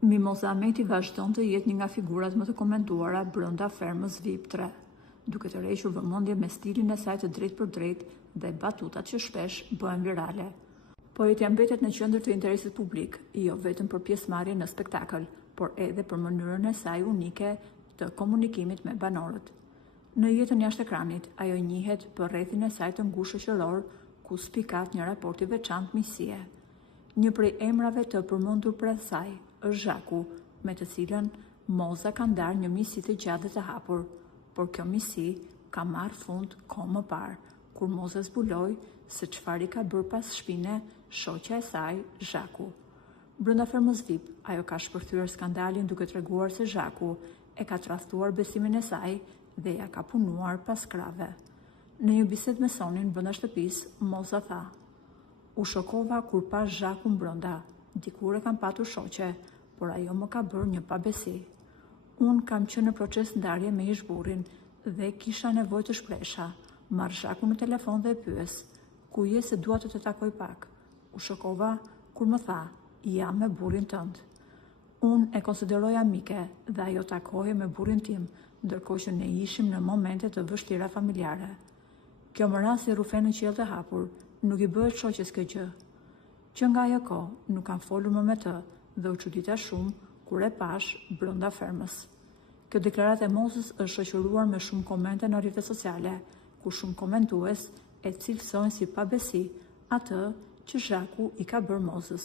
Mimoza Ahmeti vazhdon të jetë një nga figurat më të komentuara brenda fermës VIP 3, duke të rrequr vëmendje me stilin e saj të drejtë për drejtë dhe batutat që shpesh bëhen virale. Poetja mbetet në qendër të interesit publik, jo vetëm për pjesëmarrje në spektakël, por edhe për mënyrën e saj unike të komunikimit me banorët. Në jetën jashtë ekranit, ajo njihet për rrethin e saj të ngushtë shoqëror, ku spikat një raport i veçantë miqësie. Një prej emrave të përmendur për saj është Zhaku, me të cilën Moza ka ndarë një miqësi të gjatë dhe të hapur, por kjo miqësi ka marrë fund kohë më parë, kur Moza zbuloi se çfarë i ka bërë pas shpine shoqja e saj, Zhaku. Brenda fermës VIP, ajo ka shpërthyer skandalin duke treguar se Zhaku e ka tradhtuar besimin e saj dhe ja ka punuar pas krave. Në një bisedë me Sonin brenda shtëpisë, Moza tha: "U shokova kur pa Zhakun brenda. Dikur e kam patur shoqe, por ajo më ka bërë një pabesi. Unë kam qenë në proces ndarje me ish burrin dhe kisha nevojë të shpresha. Marr Zhakun në telefon dhe e pyes: ku je, se dua të takoj pak. U shokova kur më tha: jam me burrin tënd. Unë e konsideroj amike dhe ajo takohej me burrin tim, ndërkohë që ne ishim në momente të vështira familjare. Kjo më ra si rufe në qiell të hapur, nuk i bëhet shoqes kjo gjë. Që nga ajo kohë nuk kam folur më me të dhe u çudita shumë kur e pash brenda fermës." Kjo deklaratë e Mozës është shoqëruar me shumë komente në rrjetet sociale, ku shumë komentues e cilësojnë si pabesi atë që Zhaku i ka bërë Mozës.